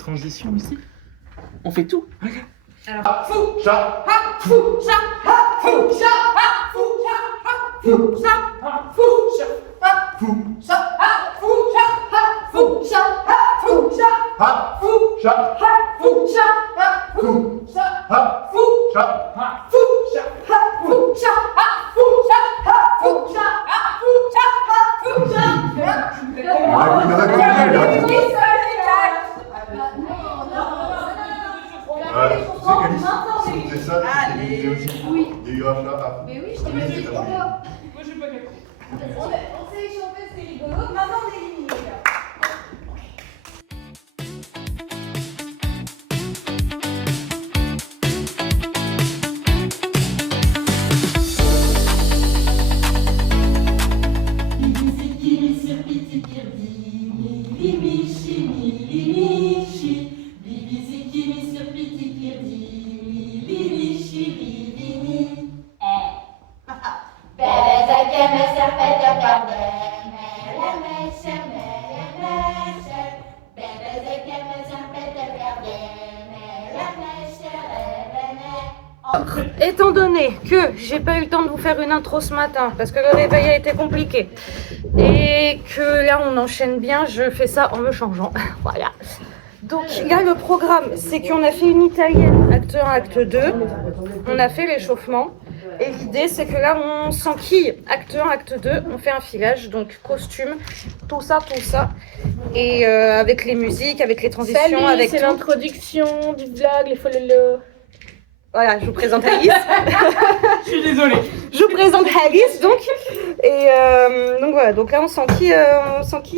transitions aussi. On fait tout. Okay. Alors, fou, chat, ha, fou, chat, ha, fou, chat, ha, fou, chat, ha, fou, chat, ha, fou, chat, ha, fou, chat, ha, fou, chat, ha, fou, chat, ha, fou, chat, ha, fou, chat, ha, fou, chat, ha, fou, chat, ha, fou, chat, ha, fou, chat, ha, fou, chat, ha, fou, chat, ha, fou, chat, ha, fou, chat, ha, fou, chat. C'était ça, c'était aussi. Oui. Il y a eu un chat à Mais oui, je t'ai dit. Moi, j'ai pas capté. On s'est échauffé, c'est rigolo. Maintenant, on est éliminés, les gars. Étant donné que j'ai pas eu le temps de vous faire une intro ce matin parce que le réveil a été compliqué et que là on enchaîne bien, je fais ça en me changeant. Voilà. Donc là le programme c'est qu'on a fait une italienne acte 1, acte 2, on a fait l'échauffement et l'idée c'est que là on s'enquille acte 1, acte 2, on fait un filage, donc costume, tout ça et avec les musiques, avec les transitions, Salut, avec c'est tout. l'introduction du vlog, les follow. Voilà, je vous présente Alice. Je suis désolé. Je vous présente Alice donc. Et donc voilà, donc là on s'enquille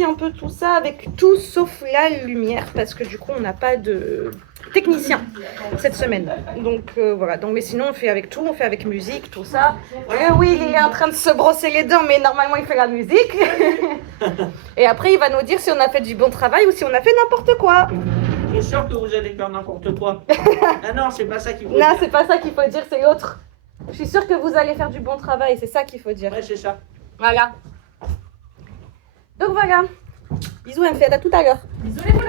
un peu tout ça avec tout sauf la lumière parce que du coup on n'a pas de technicien cette semaine. Donc voilà, donc mais sinon on fait avec tout, on fait avec musique, tout ça. Oui, il est en train de se brosser les dents mais normalement il fait la musique. Et après il va nous dire si on a fait du bon travail ou si on a fait n'importe quoi. Je suis sûr que vous allez faire n'importe quoi. Ah non, c'est pas ça qu'il faut Non, dire. c'est pas ça qu'il faut dire, c'est l'autre. Je suis sûre que vous allez faire du bon travail, c'est ça qu'il faut dire. Ouais, c'est ça. Voilà. Donc voilà. Bisous, elle me fait à tout à l'heure. Bisous les follow.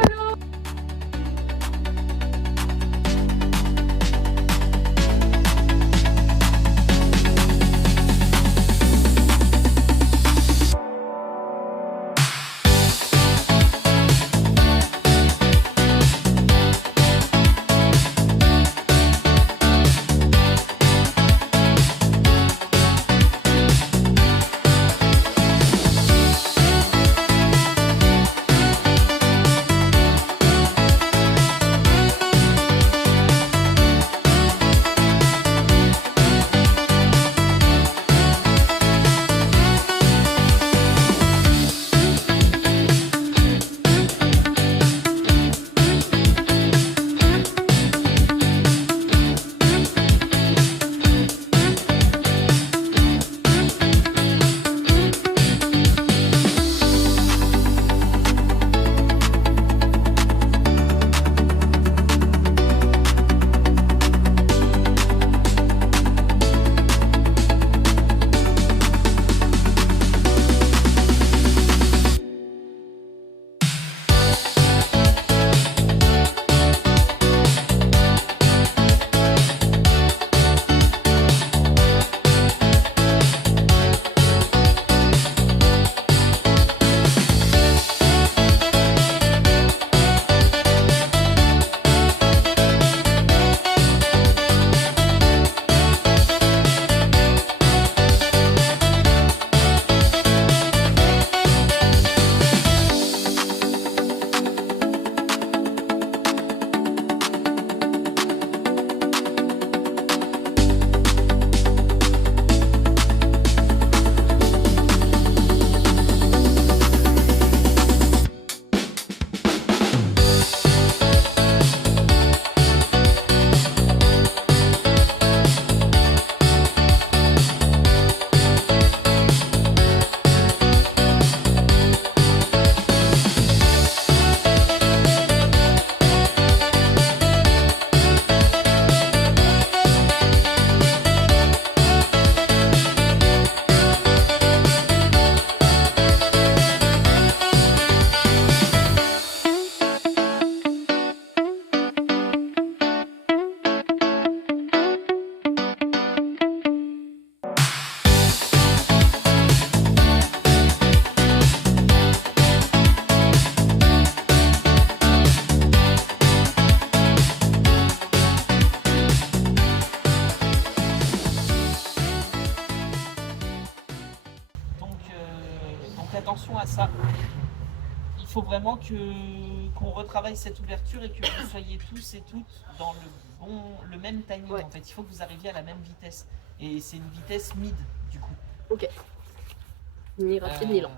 Donc attention à ça. Il faut vraiment qu'on retravaille cette ouverture et que vous soyez tous et toutes dans le même timing. Ouais. En fait, il faut que vous arriviez à la même vitesse. Et c'est une vitesse mid du coup. Ok. Ni rapide ni lent.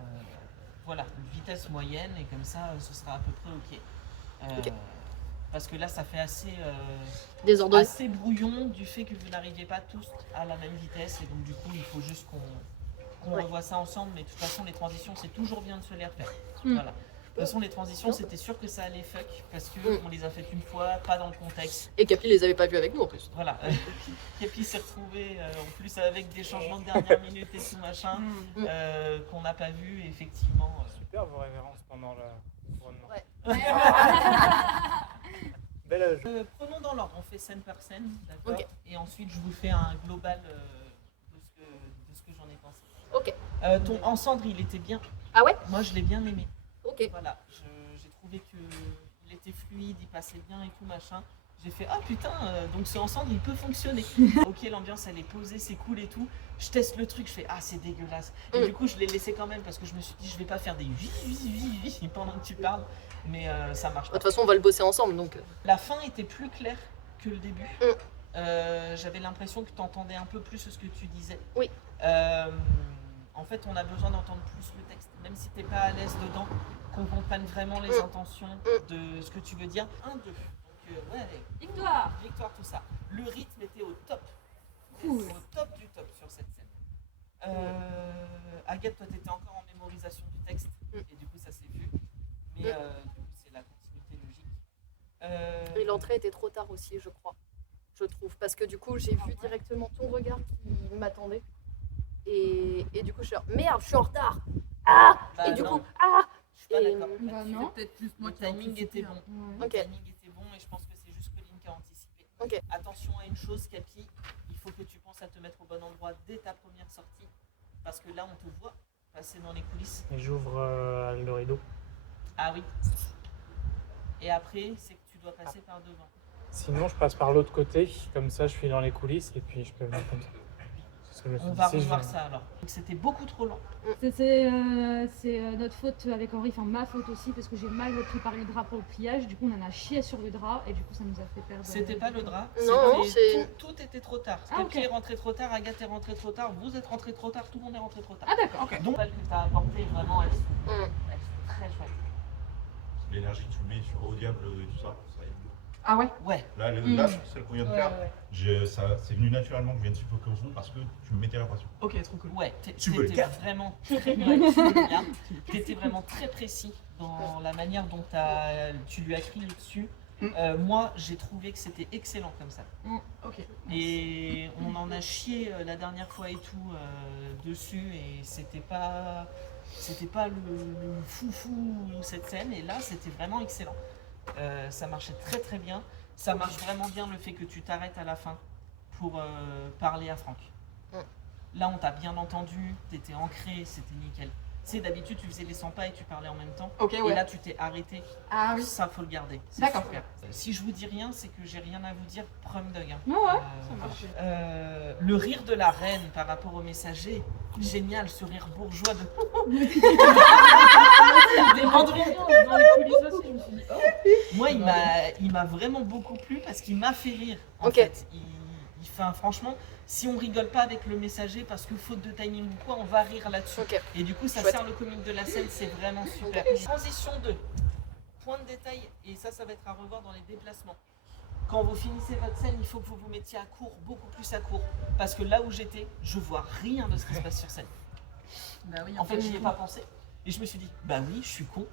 Voilà, une vitesse moyenne et comme ça, ce sera à peu près ok. Ok. Parce que là, ça fait assez Désordonné. assez brouillon du fait que vous n'arriviez pas tous à la même vitesse et donc du coup il faut juste qu'on Ouais. revoie ça ensemble, mais de toute façon les transitions c'est toujours bien de se les refaire. Mm. Voilà. De toute façon les transitions c'était sûr que ça allait fuck parce que on les a faites une fois, pas dans le contexte. Et Capi les avait pas vus avec nous en plus. Voilà. Et puis s'est retrouvé en plus avec des changements de dernière minute et tout machin qu'on n'a pas vu et effectivement. Super vos révérences pendant le couronnement. Ouais. Bel âge. Prenons dans l'ordre, on fait scène par scène, d'accord. Ok. Et ensuite je vous fais un global de ce que j'en ai pensé. Ok. Ton En Cendres, il était bien. Ah ouais? Moi, je l'ai bien aimé. Ok. Voilà, j'ai trouvé qu'il était fluide, il passait bien et tout machin. J'ai fait ah putain, donc ce En Cendres, il peut fonctionner. Ok, l'ambiance elle est posée, c'est cool et tout. Je teste le truc, je fais ah c'est dégueulasse. Et du coup, je l'ai laissé quand même parce que je me suis dit je vais pas faire des oui pendant que tu parles, mais ça marche De pas. toute façon, on va le bosser ensemble donc. La fin était plus claire que le début. J'avais l'impression que tu entendais un peu plus ce que tu disais. Oui. En fait, on a besoin d'entendre plus le texte, même si tu n'es pas à l'aise dedans, qu'on comprenne vraiment les intentions de ce que tu veux dire. 1, 2. Donc, ouais, Victoire. victoire, tout ça. Le rythme était au top. Cool. Au top du top sur cette scène. Agathe, toi, tu étais encore en mémorisation du texte, et du coup, ça s'est vu. Mais du coup, c'est la continuité logique. Et l'entrée était trop tard aussi, je crois. Je trouve. Parce que du coup, j'ai vu directement ton regard qui m'attendait. Et du coup, je suis genre, merde, je suis en retard. Ah! Bah, Et du non. coup, ah! Je suis pas Et- d'accord. Bah non. Peut-être plus moi Le qui ai timing anticipé, était hein. bon. Ouais. Ok. Le timing était bon et je pense que c'est juste Colline qui a anticipé. Ok. Attention à une chose, Capi, il faut que tu penses à te mettre au bon endroit dès ta première sortie. Parce que là, on te voit passer dans les coulisses. Et j'ouvre le rideau. Ah oui. Et après, c'est que tu dois passer par devant. Sinon, je passe par l'autre côté. Comme ça, je suis dans les coulisses et puis je peux venir comme ça. C'est ce que je me suis On dit, va si je revoir viens- ça alors. Donc, c'était beaucoup trop lent. C'est notre faute avec Henri, enfin ma faute aussi, parce que j'ai mal préparé le drap pour le pliage. Du coup, on en a chié sur le drap et du coup, ça nous a fait perdre. C'était pas le drap. Non, c'était- c'est- tout était trop tard. Ah, Capi ok. est rentré trop tard, Agathe est rentrée trop tard, vous êtes rentrés trop tard, tout le monde est rentré trop tard. Ah d'accord. Donc, celles que tu as apportées, vraiment, elles sont très chouettes. L'énergie que tu mets sur Au Diable et tout ça, ça aide. Ah ouais? Ouais. Là, là, celle qu'on vient de faire, c'est venu naturellement que je viens de suffoquer au fond parce que tu me mettais la pression. Ok, trop cool. Ouais, Tu me le t'étais gardes. vraiment très, ouais, tu me le gardes. T'étais vraiment très précis dans la manière dont tu lui as crié dessus. Moi, j'ai trouvé que c'était excellent comme ça. Ok. Et on en a chié la dernière fois et tout dessus et c'était pas le foufou cette scène et là c'était vraiment excellent. Ça marchait très très bien. Ça marche vraiment bien le fait que tu t'arrêtes à la fin pour parler à Franck. Là on t'a bien entendu, t'étais ancré, c'était nickel. Tu sais d'habitude tu faisais les 100 pas et tu parlais en même temps. Ok, Et ouais. là tu t'es arrêté. Ah oui. Ça faut le garder. C'est D'accord. super. Si je vous dis rien, c'est que j'ai rien à vous dire. Prom dog. Hein. Ouais, ça marche. Le rire de la reine par rapport au messager, génial, ce rire bourgeois de. Dans les coulisses aussi, je me suis dit, oh. Moi, il m'a vraiment beaucoup plu parce qu'il m'a fait rire. En Ok. fait, enfin, franchement, si on rigole pas avec le messager parce que faute de timing ou quoi, on va rire là-dessus. Ok. Et du coup, ça Chouette. sert le comique de la scène, c'est vraiment super. Transition 2. Point de détail, et ça va être à revoir dans les déplacements. Quand vous finissez votre scène, il faut que vous vous mettiez à court, beaucoup plus à court. Parce que là où j'étais, je vois rien de ce qui se passe sur scène. Bah oui, En fait, j'y ai pas pensé. Et je me suis dit, bah oui, je suis con.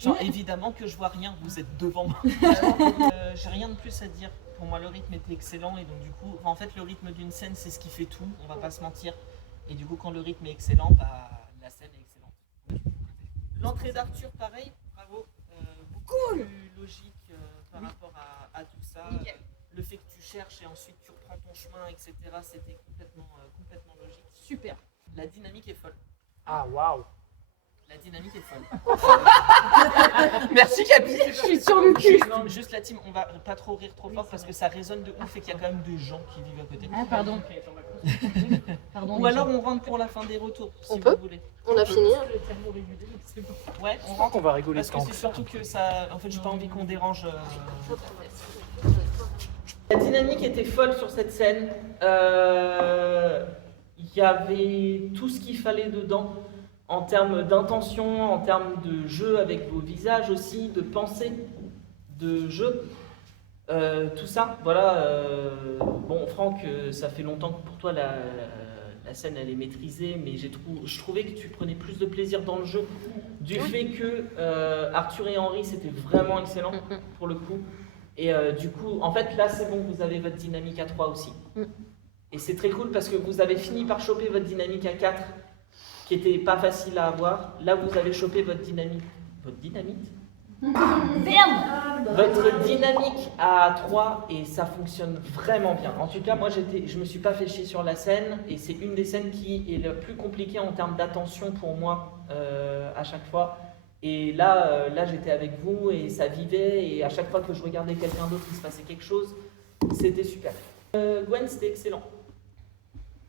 Genre, évidemment que je vois rien, vous êtes devant moi. J'ai rien de plus à dire. Pour moi, le rythme était excellent. Et donc, du coup, en fait, le rythme d'une scène, c'est ce qui fait tout. On va pas se mentir. Et du coup, quand le rythme est excellent, bah, la scène est excellente. L'entrée d'Arthur, pareil, bravo. Beaucoup plus logique par rapport à tout ça. Le fait que tu cherches et ensuite tu reprends ton chemin, etc., c'était complètement logique. Super. La dynamique est folle. Ah, waouh! La dynamique est folle. Merci Capi. Je suis sur le cul. Juste la team, on va pas trop rire trop fort parce que ça résonne de ouf et qu'il y a quand même des gens qui vivent à côté. Ah, pardon. Pardon. Ou alors on rentre pour la fin des retours, si On vous peut voulez. On a fini. Ouais, on Je crois rentre. qu'on va rigoler Parce que tant c'est que surtout que ça. En fait, j'ai pas envie qu'on dérange. La dynamique était folle sur cette scène. Il y avait tout ce qu'il fallait dedans, en termes d'intention, en termes de jeu avec vos visages aussi, de pensée, de jeu. Tout ça, voilà. Bon, Franck, ça fait longtemps que pour toi la scène elle est maîtrisée, mais je trouvais que tu prenais plus de plaisir dans le jeu. Du fait que Arthur et Henri c'était vraiment excellent pour le coup. Et du coup, en fait, là c'est bon, vous avez votre dynamique à 3 aussi. Et c'est très cool parce que vous avez fini par choper votre dynamique à 4, qui était pas facile à avoir. Là, vous avez chopé votre dynamique. Votre dynamite Votre dynamique à 3 et ça fonctionne vraiment bien. En tout cas, moi je me suis pas fait chier sur la scène et c'est une des scènes qui est la plus compliquée en termes d'attention pour moi à chaque fois. Et là, j'étais avec vous et ça vivait et à chaque fois que je regardais quelqu'un d'autre, il se passait quelque chose. C'était super. Gwen, c'était excellent.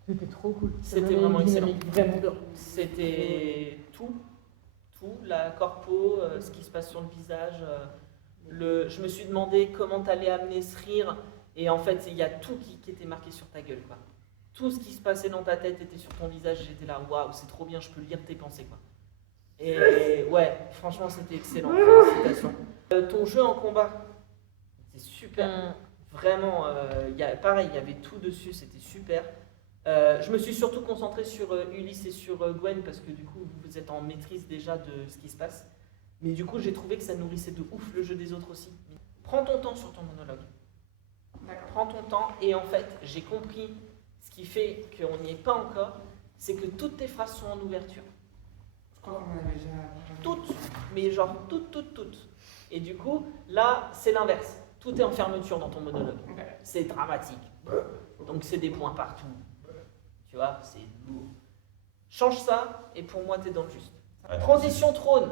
C'était trop cool. C'était vraiment excellent. Vraiment bien. C'était tout, la corpo, ce qui se passe sur le visage. Je me suis demandé comment t'allais amener ce rire, et en fait, il y a tout qui était marqué sur ta gueule, quoi. Tout ce qui se passait dans ta tête était sur ton visage, j'étais là, waouh, c'est trop bien, je peux lire tes pensées, quoi. Et ouais, franchement, c'était excellent, félicitations. Ton jeu en combat, c'est super. Vraiment, pareil, il y avait tout dessus, c'était super. Je me suis surtout concentré sur Ulysse et sur Gwen parce que du coup vous êtes en maîtrise déjà de ce qui se passe. Mais du coup j'ai trouvé que ça nourrissait de ouf le jeu des autres aussi. Prends ton temps sur ton monologue. Prends ton temps et en fait j'ai compris ce qui fait qu'on n'y est pas encore, c'est que toutes tes phrases sont en ouverture. Je crois qu'on en avait déjà. Toutes, mais genre toutes. Et du coup là c'est l'inverse. Tout est en fermeture dans ton monologue. C'est dramatique. Donc c'est des points partout. Tu vois, c'est lourd. Change ça, et pour moi, t'es dans le juste. Transition trône.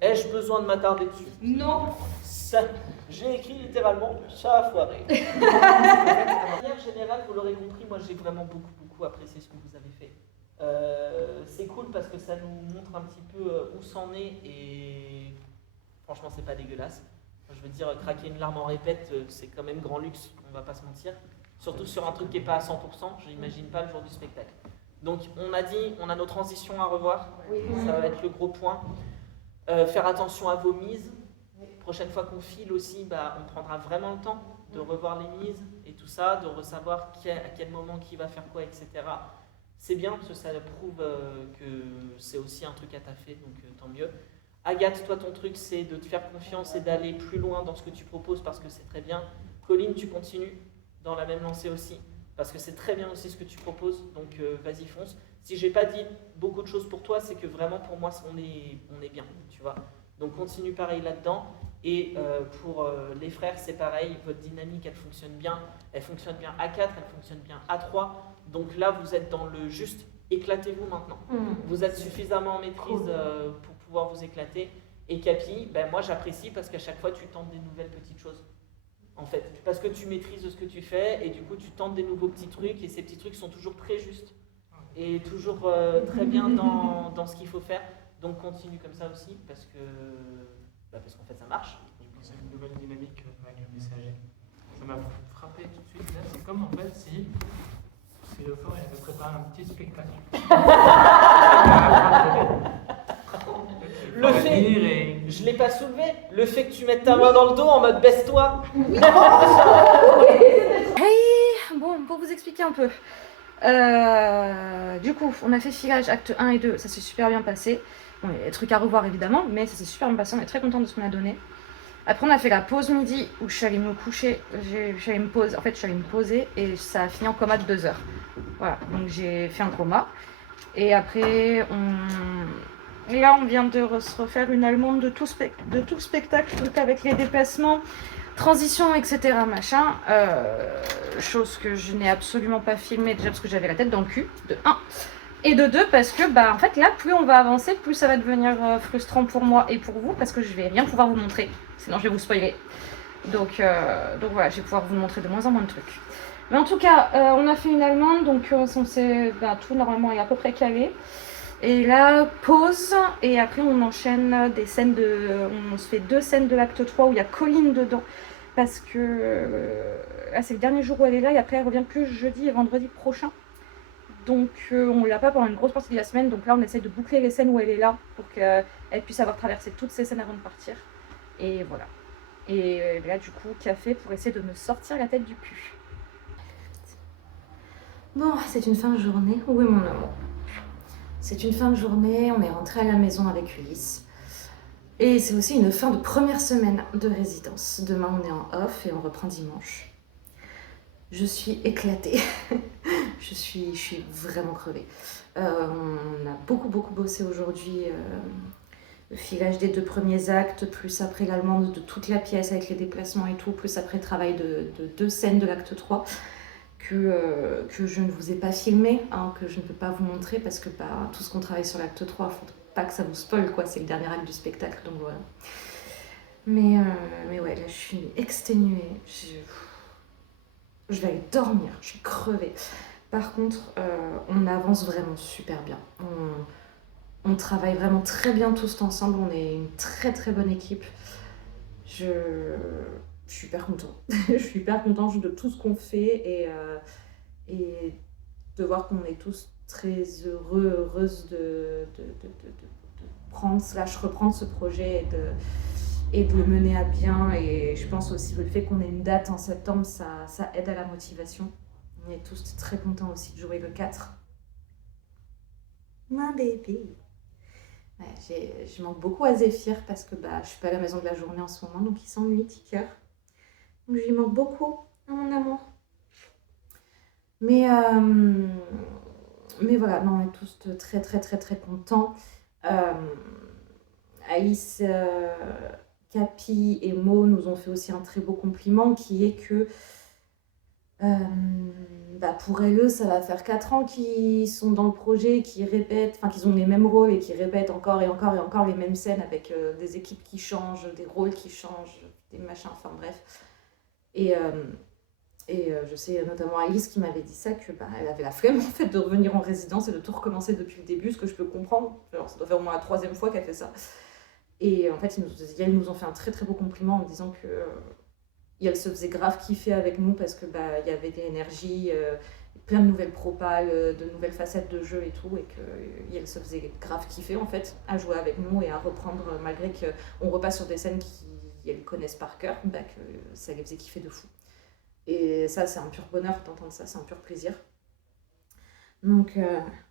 Ai-je besoin de m'attarder dessus? Non. Ça, j'ai écrit littéralement, ça a foiré. De manière générale, vous l'aurez compris, moi j'ai vraiment beaucoup apprécié ce que vous avez fait. C'est cool parce que ça nous montre un petit peu où c'en est, et franchement, c'est pas dégueulasse. Je veux dire, craquer une larme en répète, c'est quand même grand luxe, on va pas se mentir. Surtout sur un truc qui n'est pas à 100%, je n'imagine pas le jour du spectacle. Donc on a dit, on a nos transitions à revoir, ça va être le gros point. Faire attention à vos mises. Prochaine fois qu'on file aussi, on prendra vraiment le temps de revoir les mises et tout ça, de savoir à quel moment qui va faire quoi, etc. C'est bien parce que ça prouve que c'est aussi un truc à taffer, donc tant mieux. Agathe, toi ton truc c'est de te faire confiance et d'aller plus loin dans ce que tu proposes parce que c'est très bien. Colline, tu continues dans la même lancée aussi, parce que c'est très bien aussi ce que tu proposes, donc vas-y fonce. Si j'ai pas dit beaucoup de choses pour toi, c'est que vraiment pour moi on est bien, tu vois. Donc continue pareil là-dedans, et pour les frères c'est pareil, votre dynamique elle fonctionne bien à 4, elle fonctionne bien à 3, donc là vous êtes dans le juste, éclatez-vous maintenant. Vous êtes suffisamment en maîtrise pour pouvoir vous éclater, et Capi, moi j'apprécie parce qu'à chaque fois tu tentes des nouvelles petites choses. En fait, parce que tu maîtrises ce que tu fais et du coup tu tentes des nouveaux petits trucs et ces petits trucs sont toujours très justes et toujours très bien dans ce qu'il faut faire. Donc continue comme ça aussi parce qu'en fait ça marche. C'est une nouvelle dynamique avec le messager. Ça m'a frappé tout de suite. Là, c'est comme en fait si Philofort il avait préparé un petit spectacle. Le fait, je l'ai pas soulevé, le fait que tu mettes ta main dans le dos en mode baisse-toi. Hey, bon, pour vous expliquer un peu. Du coup, on a fait filage acte 1 et 2, ça s'est super bien passé. Bon, il y a des trucs à revoir évidemment, mais ça s'est super bien passé, on est très content de ce qu'on a donné. Après, on a fait la pause midi où je suis allée me coucher, je suis allée me poser et ça a fini en coma de 2 heures. Voilà, donc j'ai fait un coma. Et après, là, on vient de se refaire une allemande de tout le spectacle, donc avec les déplacements, transitions, etc. Machin. Chose que je n'ai absolument pas filmée déjà parce que j'avais la tête dans le cul, de 1. Et de 2, parce que en fait là, plus on va avancer, plus ça va devenir frustrant pour moi et pour vous, parce que je vais rien pouvoir vous montrer, sinon je vais vous spoiler. Donc voilà, je vais pouvoir vous montrer de moins en moins de trucs. Mais en tout cas, on a fait une allemande, donc tout normalement est à peu près calé. Et là, pause, et après on enchaîne des scènes on se fait 2 scènes de l'acte 3 où il y a Colline dedans. Parce que là, c'est le dernier jour où elle est là, et après elle revient que jeudi et vendredi prochain. Donc on l'a pas pendant une grosse partie de la semaine, donc là on essaie de boucler les scènes où elle est là pour qu'elle puisse avoir traversé toutes ces scènes avant de partir. Et voilà. Et là du coup, café pour essayer de me sortir la tête du cul. Bon, c'est une fin de journée. Où est mon amour? C'est une fin de journée, on est rentré à la maison avec Ulysse. Et c'est aussi une fin de première semaine de résidence. Demain on est en off et on reprend dimanche. Je suis éclatée. je suis vraiment crevée. On a beaucoup bossé aujourd'hui. Le filage des 2 premiers actes, plus après l'allemande de toute la pièce avec les déplacements et tout, plus après le travail de 2 scènes de l'acte 3 que je ne vous ai pas filmé, hein, que je ne peux pas vous montrer parce que tout ce qu'on travaille sur l'acte 3, il ne faut pas que ça vous spoil, quoi. C'est le dernier acte du spectacle, donc voilà. Mais ouais, là je suis exténuée, je vais aller dormir, je suis crevée. Par contre, on avance vraiment super bien. On travaille vraiment très bien tous ensemble, on est une très bonne équipe. Je suis hyper contente. Je suis hyper contente de tout ce qu'on fait et de voir qu'on est tous très heureuses de reprendre ce projet et de le mener à bien. Et je pense aussi que le fait qu'on ait une date en septembre, ça aide à la motivation. On est tous très contents aussi de jouer le 4. Ma bébé. Ouais, je manque beaucoup à Zéphyr parce que je suis pas à la maison de la journée en ce moment, donc il s'ennuie, petit cœur. Donc je lui manque beaucoup, à mon amour. Mais voilà, non, on est tous très contents. Alice, Capi et Mo nous ont fait aussi un très beau compliment qui est que pour elles, ça va faire 4 ans qu'ils sont dans le projet, qu'ils répètent, enfin qu'ils ont les mêmes rôles et qu'ils répètent encore et encore les mêmes scènes avec des équipes qui changent, des rôles qui changent, des machins, enfin bref. Et je sais notamment Alice qui m'avait dit ça, que elle avait la flemme en fait de revenir en résidence et de tout recommencer depuis le début, ce que je peux comprendre. Alors, ça doit faire au moins la 3e fois qu'elle fait ça. Et en fait, ils nous ont fait un très beau compliment en disant que elle se faisait grave kiffer avec nous parce que il y avait de l'énergie, plein de nouvelles propales, de nouvelles facettes de jeu et tout, et qu'elle se faisait grave kiffer en fait à jouer avec nous et à reprendre, malgré qu'on repasse sur des scènes qu'elles connaissent par cœur, que ça les faisait kiffer de fou. Et ça, c'est un pur bonheur d'entendre ça, c'est un pur plaisir. Donc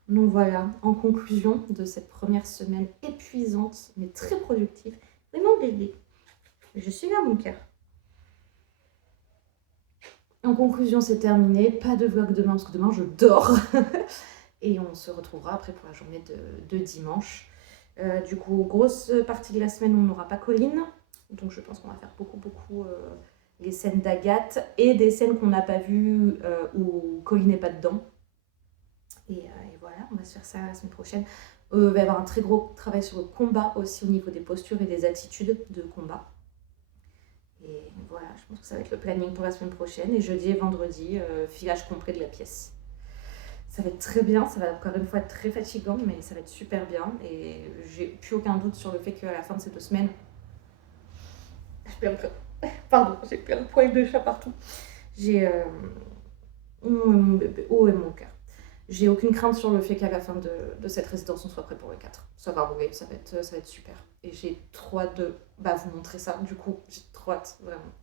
voilà, en conclusion de cette première semaine épuisante mais très productive, c'est mon bébé. Je suis là, mon cœur. En conclusion, c'est terminé. Pas de vlog demain parce que demain je dors. Et on se retrouvera après pour la journée de dimanche. Du coup, grosse partie de la semaine, on n'aura pas Colline. Donc je pense qu'on va faire beaucoup les scènes d'Agathe et des scènes qu'on n'a pas vues où Colline n'est pas dedans. Et voilà, on va se faire ça la semaine prochaine. Il va y avoir un très gros travail sur le combat aussi au niveau des postures et des attitudes de combat. Et voilà, je pense que ça va être le planning pour la semaine prochaine. Et jeudi et vendredi, filage complet de la pièce. Ça va être très bien, ça va encore une fois être très fatigant, mais ça va être super bien. Et j'ai plus aucun doute sur le fait qu'à la fin de ces 2 semaines, j'ai plein de poils de chat partout. J'ai mon bébé, et mon cœur. J'ai aucune crainte sur le fait qu'à la fin de cette résidence, on soit prêt pour le 4. Ça va rouler, ça va être super. Et j'ai trop hâte de vous montrer ça. Du coup, j'ai trop hâte, vraiment.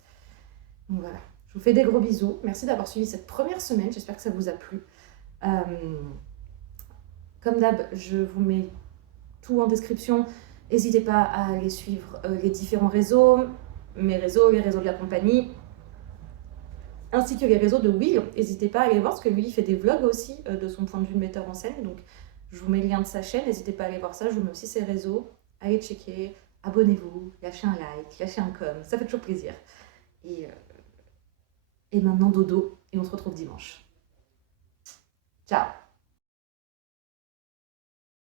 Donc voilà, je vous fais des gros bisous. Merci d'avoir suivi cette première semaine. J'espère que ça vous a plu. Comme d'hab, je vous mets tout en description. N'hésitez pas à aller suivre les différents réseaux, mes réseaux, les réseaux de la compagnie, ainsi que les réseaux de Will. N'hésitez pas à aller voir, parce que lui, il fait des vlogs aussi de son point de vue de metteur en scène. Donc, je vous mets le lien de sa chaîne. N'hésitez pas à aller voir ça. Je vous mets aussi ses réseaux. Allez checker, abonnez-vous, lâchez un like, lâchez un com. Ça fait toujours plaisir. Et maintenant, dodo. Et on se retrouve dimanche. Ciao.